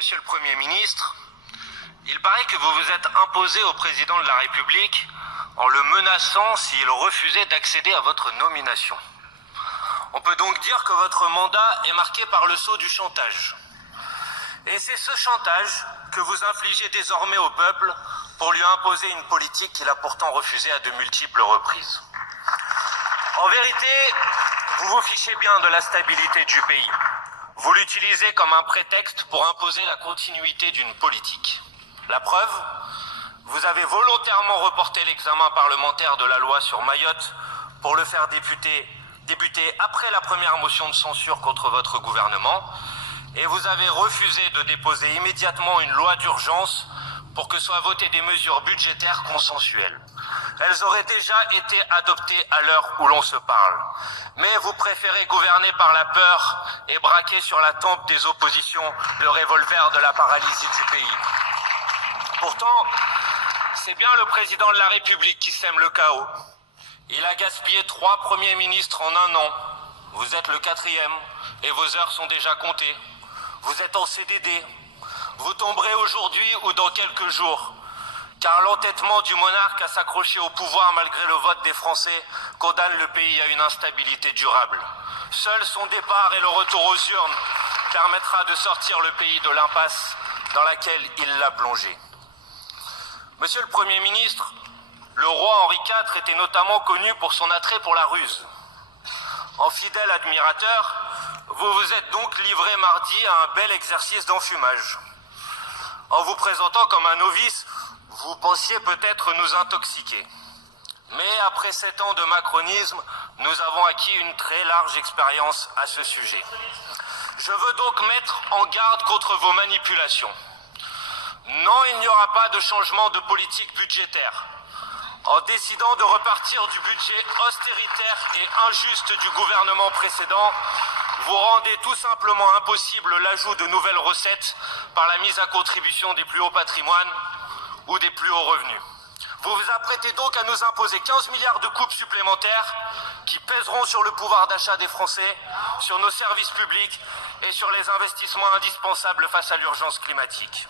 Monsieur le Premier ministre, il paraît que vous vous êtes imposé au président de la République en le menaçant s'il refusait d'accéder à votre nomination. On peut donc dire que votre mandat est marqué par le sceau du chantage. Et c'est ce chantage que vous infligez désormais au peuple pour lui imposer une politique qu'il a pourtant refusée à de multiples reprises. En vérité, vous vous fichez bien de la stabilité du pays. Vous l'utilisez comme un prétexte pour imposer la continuité d'une politique. La preuve, vous avez volontairement reporté l'examen parlementaire de la loi sur Mayotte pour le faire débuter après la première motion de censure contre votre gouvernement, et vous avez refusé de déposer immédiatement une loi d'urgence pour que soient votées des mesures budgétaires consensuelles. Elles auraient déjà été adoptées à l'heure où l'on se parle. Mais vous préférez gouverner par la peur et braquer sur la tempe des oppositions le revolver de la paralysie du pays. Pourtant, c'est bien le président de la République qui sème le chaos. Il a gaspillé 3 premiers ministres en 1 an. Vous êtes le 4e et vos heures sont déjà comptées. Vous êtes en CDD. Vous tomberez aujourd'hui ou dans quelques jours. Car l'entêtement du monarque à s'accrocher au pouvoir malgré le vote des Français condamne le pays à une instabilité durable. Seul son départ et le retour aux urnes permettra de sortir le pays de l'impasse dans laquelle il l'a plongé. Monsieur le Premier ministre, le roi Henri IV était notamment connu pour son attrait pour la ruse. En fidèle admirateur, vous vous êtes donc livré mardi à un bel exercice d'enfumage. En vous présentant comme un novice, vous pensiez peut-être nous intoxiquer. Mais après 7 ans de macronisme, nous avons acquis une très large expérience à ce sujet. Je veux donc mettre en garde contre vos manipulations. Non, il n'y aura pas de changement de politique budgétaire. En décidant de repartir du budget austéritaire et injuste du gouvernement précédent, vous rendez tout simplement impossible l'ajout de nouvelles recettes par la mise à contribution des plus hauts patrimoines ou des plus hauts revenus. Vous vous apprêtez donc à nous imposer 15 milliards de coupes supplémentaires qui pèseront sur le pouvoir d'achat des Français, sur nos services publics et sur les investissements indispensables face à l'urgence climatique.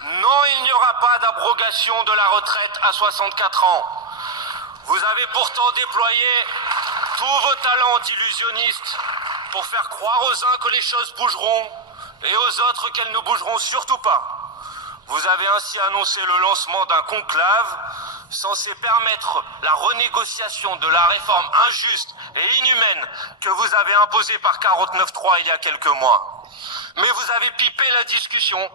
Non, il n'y aura pas d'abrogation de la retraite à 64 ans. Vous avez pourtant déployé tous vos talents d'illusionnistes pour faire croire aux uns que les choses bougeront et aux autres qu'elles ne bougeront surtout pas. Vous avez ainsi annoncé le lancement d'un conclave censé permettre la renégociation de la réforme injuste et inhumaine que vous avez imposée par 49.3 il y a quelques mois. Mais vous avez pipé la discussion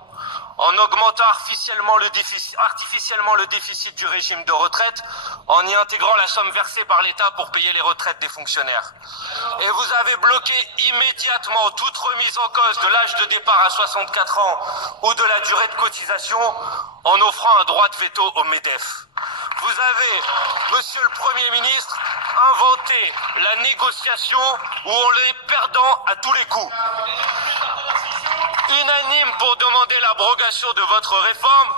en augmentant artificiellement le déficit du régime de retraite, en y intégrant la somme versée par l'État pour payer les retraites des fonctionnaires. Et vous avez bloqué immédiatement toute remise en cause de l'âge de départ à 64 ans ou de la durée de cotisation en offrant un droit de veto au MEDEF. Vous avez, monsieur le Premier ministre, inventé la négociation où on est perdant à tous les coups. Unanime pour demander l'abrogation de votre réforme,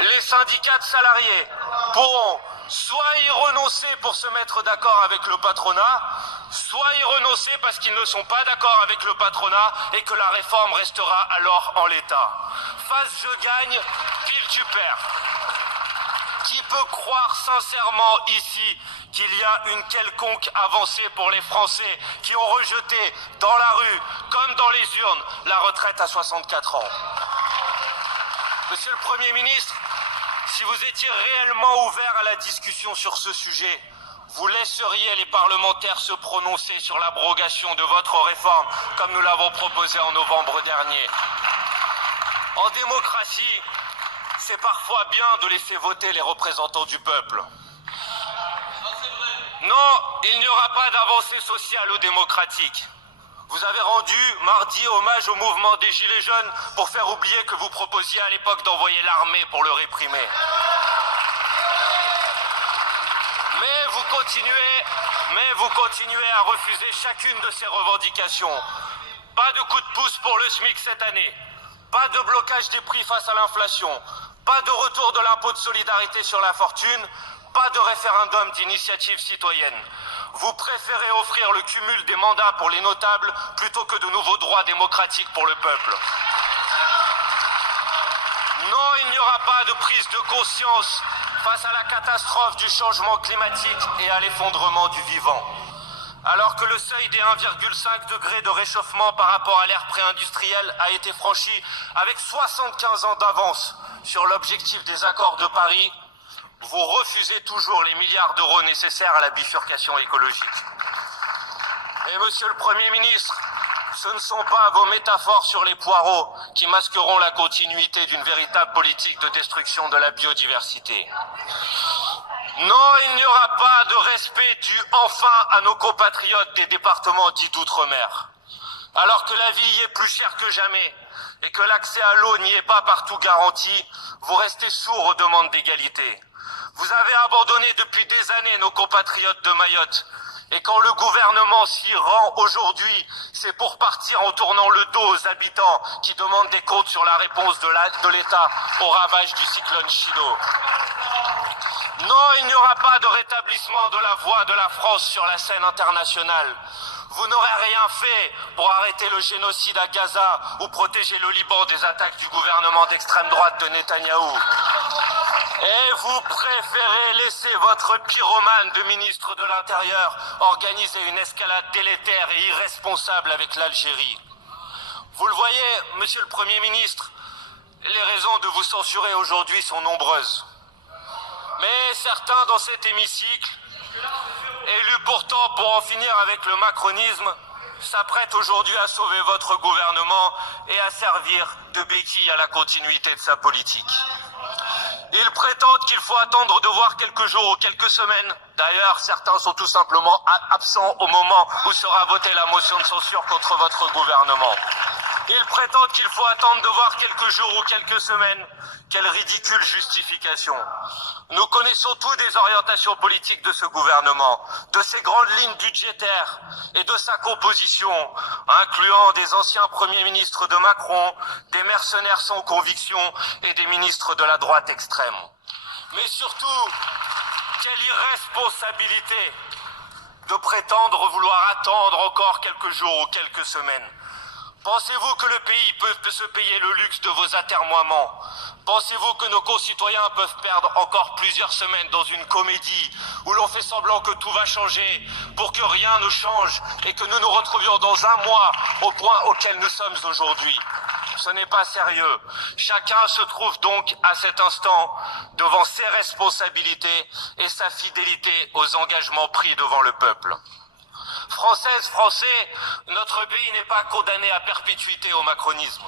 les syndicats de salariés pourront soit y renoncer pour se mettre d'accord avec le patronat, soit y renoncer parce qu'ils ne sont pas d'accord avec le patronat et que la réforme restera alors en l'état. Face je gagne, pile tu perds. Qui peut croire sincèrement ici qu'il y a une quelconque avancée pour les Français qui ont rejeté dans la rue, comme dans les urnes, la retraite à 64 ans? Monsieur le Premier ministre, si vous étiez réellement ouvert à la discussion sur ce sujet, vous laisseriez les parlementaires se prononcer sur l'abrogation de votre réforme, comme nous l'avons proposé en novembre dernier. En démocratie, c'est parfois bien de laisser voter les représentants du peuple. Non, il n'y aura pas d'avancée sociale ou démocratique. Vous avez rendu mardi hommage au mouvement des Gilets jaunes pour faire oublier que vous proposiez à l'époque d'envoyer l'armée pour le réprimer. Mais vous continuez à refuser chacune de ces revendications. Pas de coup de pouce pour le SMIC cette année. Pas de blocage des prix face à l'inflation. Pas de retour de l'impôt de solidarité sur la fortune. Pas de référendum d'initiative citoyenne. Vous préférez offrir le cumul des mandats pour les notables plutôt que de nouveaux droits démocratiques pour le peuple. Non, il n'y aura pas de prise de conscience face à la catastrophe du changement climatique et à l'effondrement du vivant. Alors que le seuil des 1,5 degrés de réchauffement par rapport à l'ère pré-industrielle a été franchi avec 75 ans d'avance sur l'objectif des accords de Paris, vous refusez toujours les milliards d'euros nécessaires à la bifurcation écologique. Et monsieur le Premier ministre, ce ne sont pas vos métaphores sur les poireaux qui masqueront la continuité d'une véritable politique de destruction de la biodiversité. Non, il n'y aura pas de respect dû enfin à nos compatriotes des départements dits d'outre-mer. Alors que la vie y est plus chère que jamais et que l'accès à l'eau n'y est pas partout garanti, vous restez sourds aux demandes d'égalité. Vous avez abandonné depuis des années nos compatriotes de Mayotte. Et quand le gouvernement s'y rend aujourd'hui, c'est pour partir en tournant le dos aux habitants qui demandent des comptes sur la réponse de l'État au ravage du cyclone Chido. Non, il n'y aura pas de rétablissement de la voix de la France sur la scène internationale. Vous n'aurez rien fait pour arrêter le génocide à Gaza ou protéger le Liban des attaques du gouvernement d'extrême droite de Netanyahou. Et vous préférez laisser votre pyromane de ministre de l'Intérieur organiser une escalade délétère et irresponsable avec l'Algérie. Vous le voyez, monsieur le Premier ministre, les raisons de vous censurer aujourd'hui sont nombreuses. Mais certains dans cet hémicycle, élus pourtant pour en finir avec le macronisme, s'apprêtent aujourd'hui à sauver votre gouvernement et à servir de béquille à la continuité de sa politique. Ils prétendent qu'il faut attendre de voir quelques jours ou quelques semaines. D'ailleurs, certains sont tout simplement absents au moment où sera votée la motion de censure contre votre gouvernement. Ils prétendent qu'il faut attendre de voir quelques jours ou quelques semaines. Quelle ridicule justification. Nous connaissons tous des orientations politiques de ce gouvernement, de ses grandes lignes budgétaires et de sa composition, incluant des anciens premiers ministres de Macron, des mercenaires sans conviction et des ministres de la droite extrême. Mais surtout, quelle irresponsabilité de prétendre vouloir attendre encore quelques jours ou quelques semaines. Pensez-vous que le pays peut se payer le luxe de vos atermoiements? Pensez-vous que nos concitoyens peuvent perdre encore plusieurs semaines dans une comédie où l'on fait semblant que tout va changer pour que rien ne change et que nous nous retrouvions dans un mois au point auquel nous sommes aujourd'hui? Ce n'est pas sérieux. Chacun se trouve donc à cet instant devant ses responsabilités et sa fidélité aux engagements pris devant le peuple. Françaises, Français, notre pays n'est pas condamné à perpétuité au macronisme.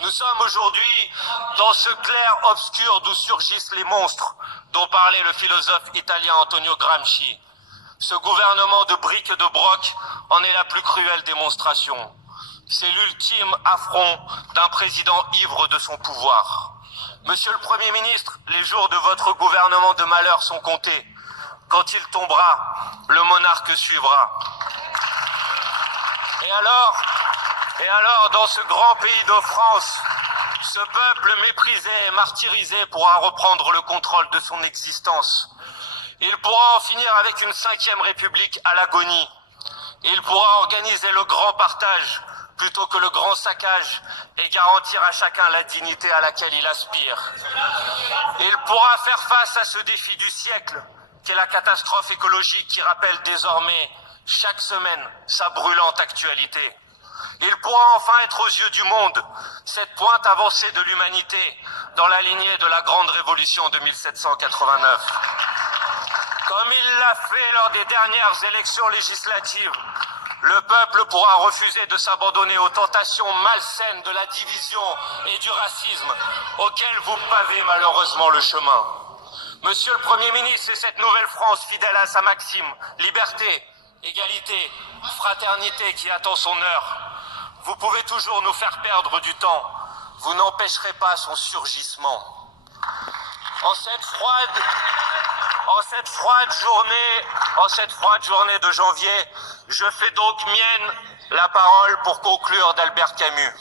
Nous sommes aujourd'hui dans ce clair-obscur d'où surgissent les monstres dont parlait le philosophe italien Antonio Gramsci. Ce gouvernement de briques et de broc en est la plus cruelle démonstration. C'est l'ultime affront d'un président ivre de son pouvoir. Monsieur le Premier ministre, les jours de votre gouvernement de malheur sont comptés. Quand il tombera, le monarque suivra. Et alors, dans ce grand pays de France, ce peuple méprisé et martyrisé pourra reprendre le contrôle de son existence. Il pourra en finir avec une 5e République à l'agonie. Il pourra organiser le grand partage plutôt que le grand saccage et garantir à chacun la dignité à laquelle il aspire. Il pourra faire face à ce défi du siècle, qu'est la catastrophe écologique qui rappelle désormais chaque semaine sa brûlante actualité. Il pourra enfin être aux yeux du monde cette pointe avancée de l'humanité dans la lignée de la grande révolution de 1789. Comme il l'a fait lors des dernières élections législatives, le peuple pourra refuser de s'abandonner aux tentations malsaines de la division et du racisme auxquelles vous pavez malheureusement le chemin. Monsieur le Premier ministre, c'est cette nouvelle France fidèle à sa maxime, liberté, égalité, fraternité qui attend son heure. Vous pouvez toujours nous faire perdre du temps, vous n'empêcherez pas son surgissement. En cette froide journée de janvier, je fais donc mienne la parole pour conclure d'Albert Camus.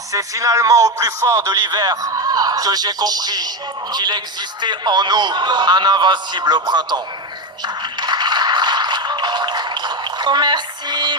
C'est finalement au plus fort de l'hiver que j'ai compris qu'il existait en nous un invincible printemps. Merci.